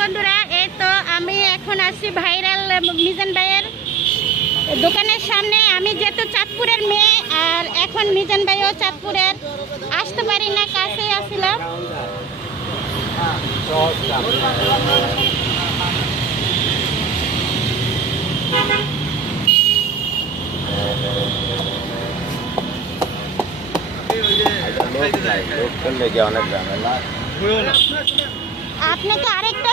বন্ধুরা, এই তো আমি এখন আসছি ভাইরাল মিজান ভাইয়ের দোকানের সামনে। আমি যেহেতু চাঁদপুরের মেয়ে, আর এখন মিজান ভাইও চাঁদপুরের, আসতে পারি না, কাছে আসছিলাম। আপনাকে আরেকটা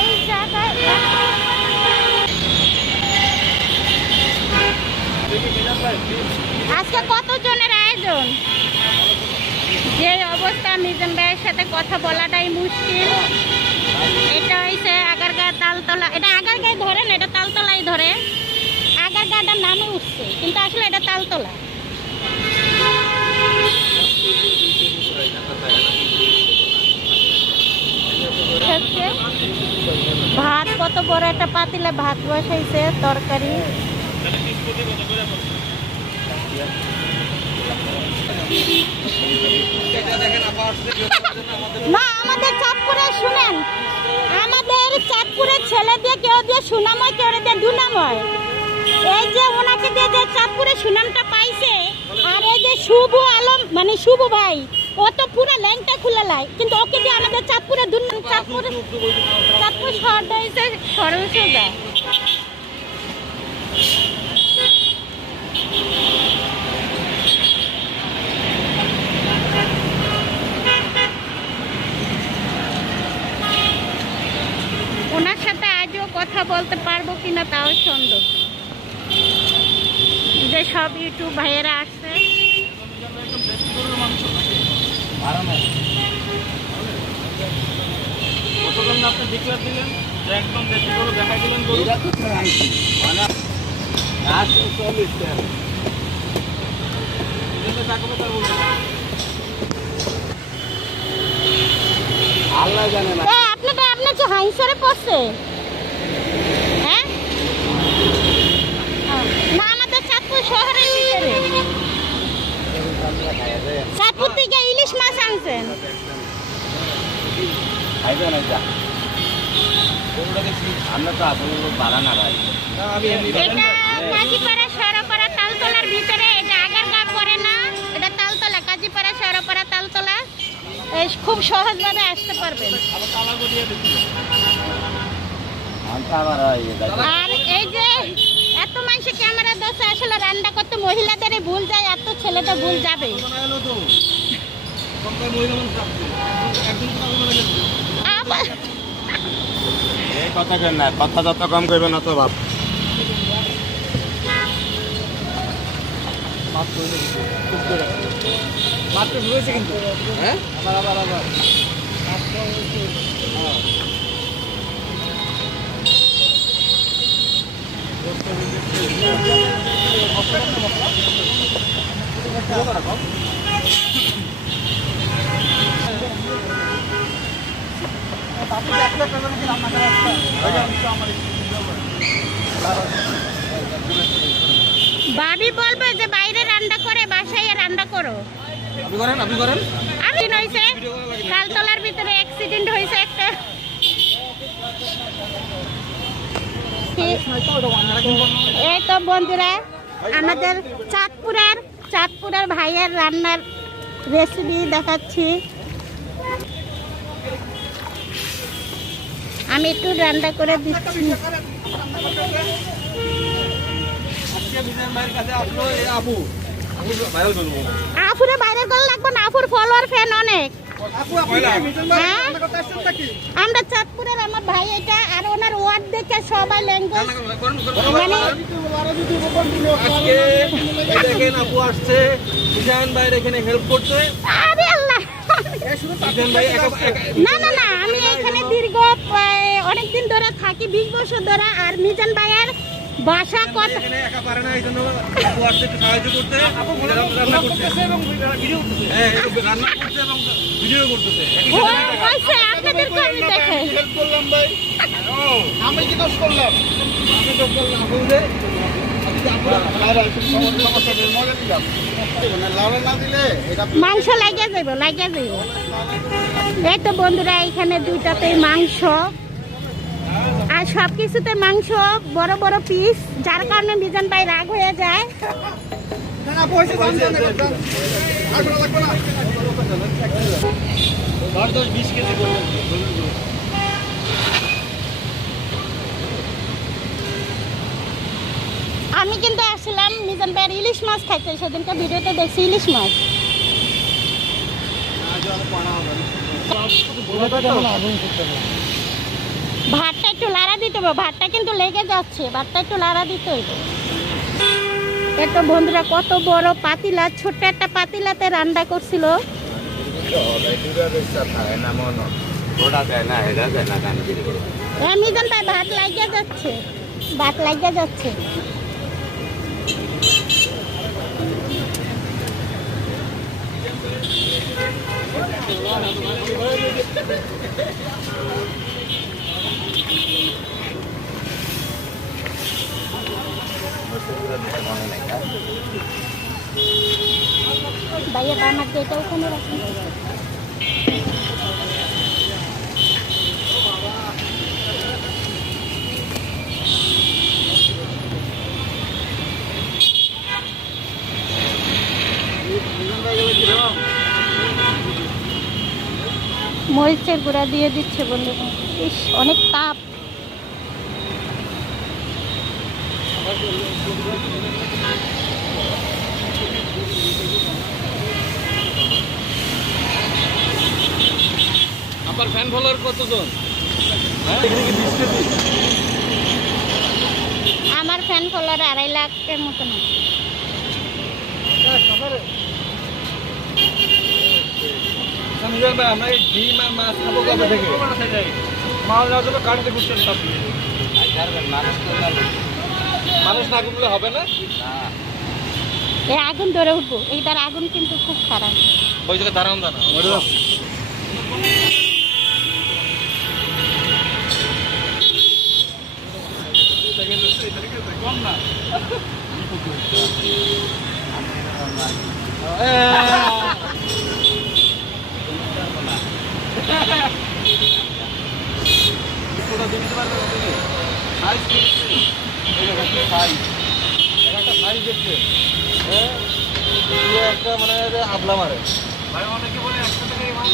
এই জায়গায় আজকে কতজনের আয়োজন? যে অবস্থা, মিজান ভাইয়ের সাথে কথা বলাটাই মুশকিল। এটা হয়েছে আগারগাঁ তালতলা। এটা আগারগাঁয় ধরে না, এটা তালতলাই ধরে। আগারগাঁটার নামে উঠছে, কিন্তু আসলে এটা তালতলা। ভাত কত বড় একটা পাতিলে ভাত বসাইছে, তরকারি। না, আমাদের চাঁদপুরে শুনেন, আমাদের চাঁদপুরের ছেলে দিয়ে কেউ দিয়ে সুনাম হয়, কেউ দিয়ে দুনাম হয়। এই যে ওনাকে দিয়ে যে চাঁদপুরে সুনামটা পাইছে, আর এই যে শুভ আলম মানে শুভ ভাই, ও তো পুরো ল্যাংটা খুলে লাই, কিন্তু ওকে দিয়ে আমাদের চাঁদপুরে দুনাম। চাঁদপুর শহরটা হয়েছে সরল সোজা। ওনার সাথে আজও কথা বলতে পারবো কিনা তাও সন্দেহ। যে সব ইউটিউব ভাইয়েরা আসছে, আপনি ডিক্লেয়ার দিলেন যে একদম দেশি গরু দেখাই দিলেন, গরু আল্লাহ জানে না। আপনার কি হাইসরে পড়ছে? হ্যাঁ, না, আমাদের চাঁদপুর শহরের ভিতরে। চাঁদপুর থেকে ইলিশ মাছ আনছেন। এটা কাজীপাড়া সরপাড়া তালতলার ভিতরে। এটা আগারগাঁ পড়ে না, এটা তালতলা, কাজীপাড়া সরপাড়া তালতলা। খুব সহজভাবে আসতে পারবেন। আর এই যে এত মানুষ ক্যামেরা দোষে আসলে রান্না করতে মহিলাদেরই ভুল যায়, এত ছেলেটা ভুল যাবে। কথা যত কম করবে না তো ভাব। মাত্র হয়েছে কিন্তু, হ্যাঁ, আবার ভাবি বলবে যে বাইরে রান্না করে, বাসায় রান্না করো। আপনি করেন। আমি হয়েছে তালতলার ভিতরে অ্যাক্সিডেন্ট হয়েছে একটা। এই তো বন্ধুরা, আমাদের চাঁদপুরের ভাইয়ের রান্নার রেসিপি দেখাচ্ছি। আমি একটু রান্না করে দিচ্ছি। আফুরে বাইরে করে লাগবে না, আফুর ফলোয়ার ফ্যান অনেক। আমরা চাঁদপুরের, আমার ভাই এটা, আর ওনার ওয়ার্ড দেখে সবাই ল্যাঙ্গুয়েজ মানে আপু আসছে, মিজান ভাই এখানে হেল্প করতে। আরে আল্লাহ, না, আমি এখানে দীর্ঘ অনেকদিন ধরে থাকি, 20 বছর ধরে। আর মিজান ভাইয়ের বাসা কথা আপনাদেরকে আমি দেখে আমি কি দোষ করলাম? আমি দোষ করলাম মাংস লাগিয়ে যাইব এই তো বন্ধুরা, এখানে দুইটাতেই মাংস, আর সব কিছুতে মাংস, বড় বড় পিস, যার কারণে মিজান ভাই রাগ হয়ে যায়। আমি কিন্তু আসলাম মিজান ভাইয়ের ইলিশ মাছ খাইতে, সেদিনকে ভিডিওতে দেখছি ইলিশ মাছ। ভাতটা একটু লাড়া দিতে হবে, ভাতটা কিন্তু লেগে যাচ্ছে, ভাতটা একটু লাড়া দিতে হবে। একটা বন্ধুরা কত বড় পাতিলা, ছোট্ট একটা পাতিলাতে রান্না করছিল। মিজান ভাই ভাত লাগিয়ে যাচ্ছে, ভাত লাগিয়ে যাচ্ছে। ভাইয়া বানার যেটা ওখানে রাখুন। মরিচের গুঁড়া দিয়ে দিচ্ছে বন্ধুরা, ইস অনেক তাপ। আপনার ফ্যান ফলোয়ার কতজন? আমার ফ্যান ফলোয়ার 2.5 লাখের মতন। আমরা এই ডিম আর মাছ খাবো কবে থেকে? মাছ নেওয়ার জন্য কাটতে ঘুরছেন আপনি। মানুষ না ঘুরলে হবে না। এই আগুন ধরে উঠবো, এইটার আগুন কিন্তু খুব খারাপ। ওই জায়গায় দাঁড়ান দাঁড়ান। একটা মানে হাবলা মারে ভাই, অনেকে বলে 100 টাকা এই মাছ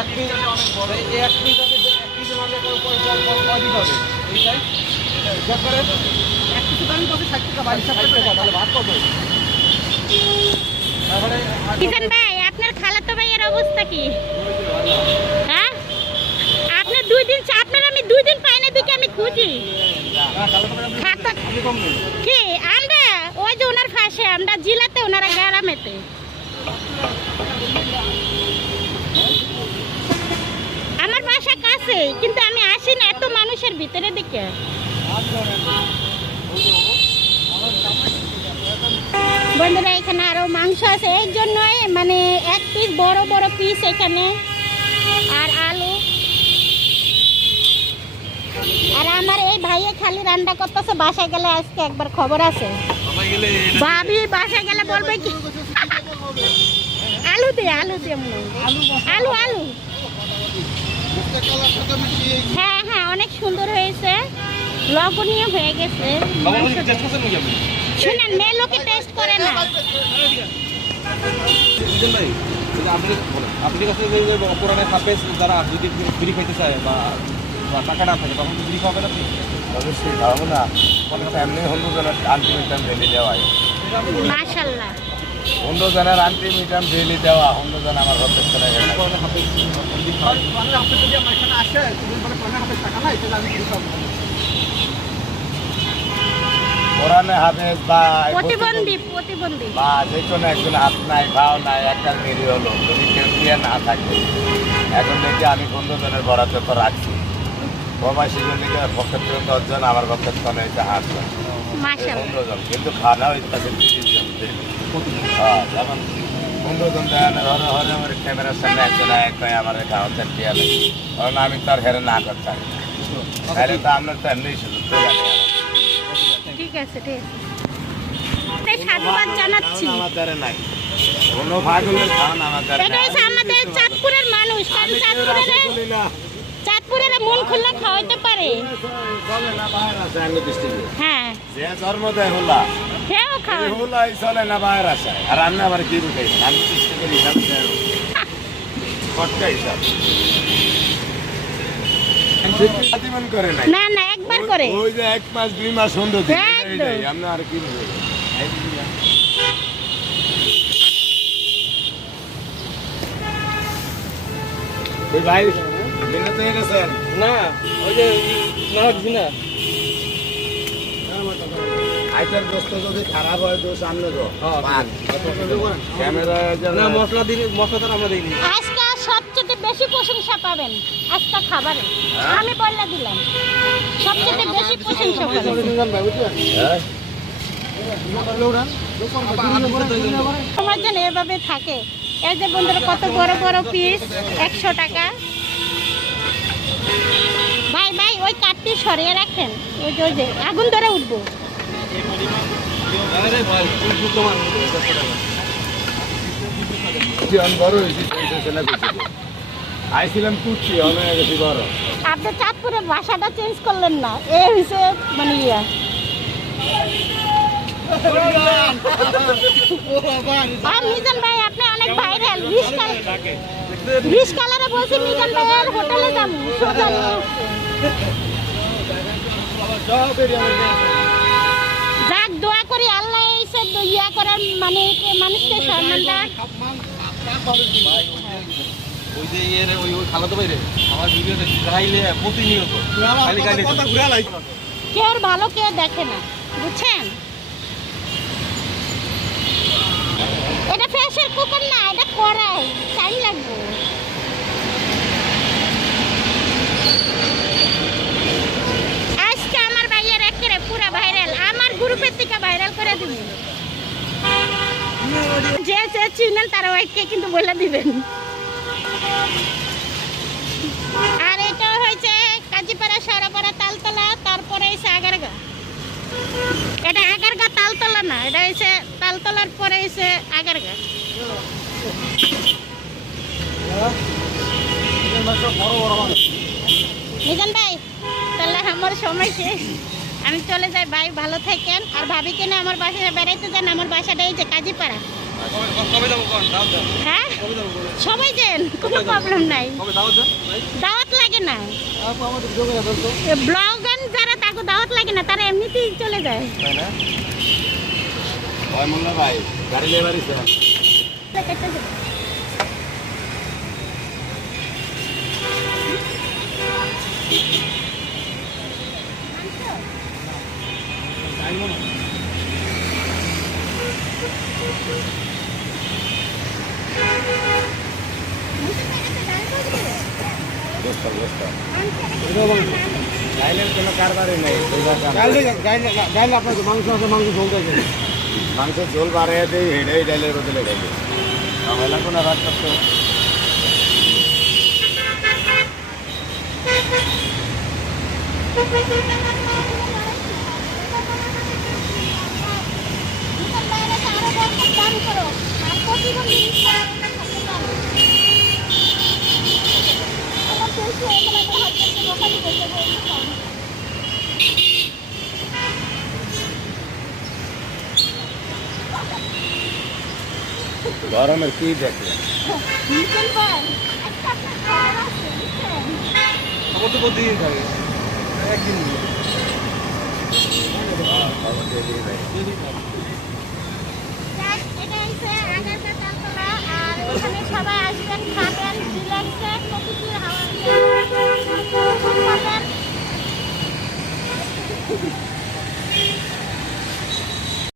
এক পিস অনেক বড়, এক পিস আছে, এক পিস মানে পয়সা দিতে হবে। এইটাই হিসাব করে এক পিস দামি কত 60 টাকা 22 টাকা, তাহলে ভাত কত? তারপরে মিজান ভাই আপনার খালাতো ভাইয়ের অবস্থা কি? হ্যাঁ আপনার 2 দিন, আপনার আমি 2 দিন পাই না, দিকে আমি খুঁজি খাতা কি। আমরা ওই যে ওনার পাশে, আমরা জেলাতে, ওনারা গ্রামেতে। আমার বাসা কাছে, কিন্তু আমি আসি না এত মানুষের ভিতরে দিকে। বন্ধুরা এখানে আরো মাংস আছে, এই জন্যই মানে এক পিস বড় বড় পিস এখানে, আর আলু। আর আমার এই ভাইয়া খালি রান্না করতেছে, বাসায় গেলে আজকে একবার খবর আছে। ভাবি বাসায় গেলে বলবে কি আলু দিয়ে আলু আলু। হ্যাঁ হ্যাঁ অনেক সুন্দর হয়েছে, লবণীয় হয়ে গেছে। শুনেন মেয়ে লোকে টেস্ট করে না। আপনি কাছে পুরানো থাকে যারা যদি বিড়ি খাইতে চায় বা টাকা না থাকে, তখন বিড়ি খাবেন আপনি? অবশ্যই খাবো না, এমনি অন্যজনের আলটিমেটাম ডেলি দেওয়াই। মাশাআল্লাহ, অন্যজনের আলটিমেটাম ডেলি দেওয়া, অন্যজন আমার হতে চলে গেছে। কোরআনে হাফেজ বা প্রতিবন্ধী বা যে কোনো একজন হাত নাই, ভাও নাই, একটা দেরি হলো, যদি কেউ দিয়ে না থাকে। এখন দেখি আমি 15 জনের বরাদ্দ তো রাখছি, প্রবাসী জনকে পক্ষের থেকে 10 জন, আমার পক্ষের থেকে হয়েছে 8 জন, মাশাআল্লাহ 15 জন। কিন্তু খানা হয়েছে 30 জন। হ্যাঁ, যেমন 15 জন হরে হরে আমার ক্যামেরার সামনে একজন এক আমার খাওয়াতে দিয়ে নেই, কারণ আমি তার হেরে না করতে পারি। তাহলে তো আপনার তো এমনি সুযোগ তো জানি। ঠিক আছে ঠিক আছে। আপনাদের সাধুবাদ জানাচ্ছি। আমার দ্বারা নাই কোনো পাগলের খাওয়ান আমার দ্বারা এটা হচ্ছে আমাদের চাঁদপুরের মানুষ, কারণ চাঁদপুরের মন খুললে খাওয়াইতে পারে। চলে না বাইরে আছে আমি ডিস্ট্রিক্টে হ্যাঁ, যে জন্ম দেয় হলা সেও খাওয়াই। হলাই চলে না বাইরে আছে আর আমি আবার কি বুঝাইছেন আমি ডিস্ট্রিক্টের হিসাব দেয় কটকা হিসাব জীবন করে নাই না না, একবার করে। ওই যে 1 মাস 2 মাস সুন্দর একদম। আমরা আর কি বুঝাই ওই ভাই বিনোদ হয়ে গেছেন না ওই যে না কিছু না আইটার দোস্ত যদি খারাপ হয় তো সামনে গো হ্যাঁ, ক্যামেরা না মশলা দিলে মশলা তো আমরা দিইনি। আজকে সবচেয়ে বেশি প্রশংসা পাবেন আজকে খাবারে, আমি বলে দিলাম সবচেয়ে বেশি প্রশংসা পাবেন। হ্যাঁ তোমার যেন এভাবে থাকে। এই যে বন্ধুরা কত বড় বড় পিস, 100 টাকা। ভাই ভাই ওই কাঠটি সরিয়ে রাখেন, ওই যে আগুন ধরে উঠবো। আরে ভাই তুমি শুদ্ধ মানুষ বড় হয়েছি আইছিলাম কুচি অনেক গেছি বড় আপনি চাঁদপুরের ভাষাটা চেঞ্জ করলেন না, এ হয়েছে মানে ইয়া। আর মিজান ভাই আপনি অনেক ভাইরাল, 20 কালারে বলছি মিজান ভাইয়ের হোটেলে যাবো। যাক দোয়া করি আল্লাহ এসে ইয়া করার মানে মানুষকে সম্মানটা। ওই যে ওই খালাতো বাইরে আমার ভিডিওতে গাইলে প্রতিনিয়ত খালি গাইলে কথা ঘুরে লাই কেউ ভালো কেউ দেখে না, বুঝছেন? এটা প্রেসার কুকার না, এটা কড়াই, টাইম লাগবে। আজকে আমার ভাইয়ের একেবারে পুরা ভাইরাল, আমার গ্রুপের থেকে ভাইরাল করে দিবেন। যে যে চিনেন তারা ওইকে কিন্তু বলে দিবেন। আর এটা হয়েছে কাজীপাড়া, সরাপাড়া, তালতলা, তারপরে এসে আগারগা। এটা আগারগা তালতলা না, এটা এসে তালতলার পরে এসে আগারগা। মিজান ভাই তাহলে আমার সময় শেষ, আমি চলে যাই। ভাই ভালো থাকেন, আর ভাবিকে না আমার বাসায় বেড়াইতে যান। আমার বাসাটা এই যে কাজীপাড়া। কবে যাবো কোন দাও দাও হ্যাঁ কবে যাবো সবাই যান, কোনো প্রবলেম নাই, কবে দাও দাও ভাই দাওয়াত লাগে না। আপু আমাদের যোগে দাও তো ব্লগার যারা তাকে দাওয়াত লাগে না, তারা এমনিতেই চলে যায়। তাই না ভাই মোল্লা ভাই গাড়ি লেবার ইছে গাইলের কোনো কারবারই নেই গাইলে আপনার মাংস আছে মাংস ঝোল আছে মাংস ঝোল বাড়িয়ে দিই হেঁটেই ডাইলের বদলে গাইলে তাহলে কোনো রাত করতে গরমের কি দেখলেন আমার তো প্রতিদিন থাকে একদিন সবাই আসবেন, খাবেন, রিল্যাক্সে প্রকৃতির হাওয়া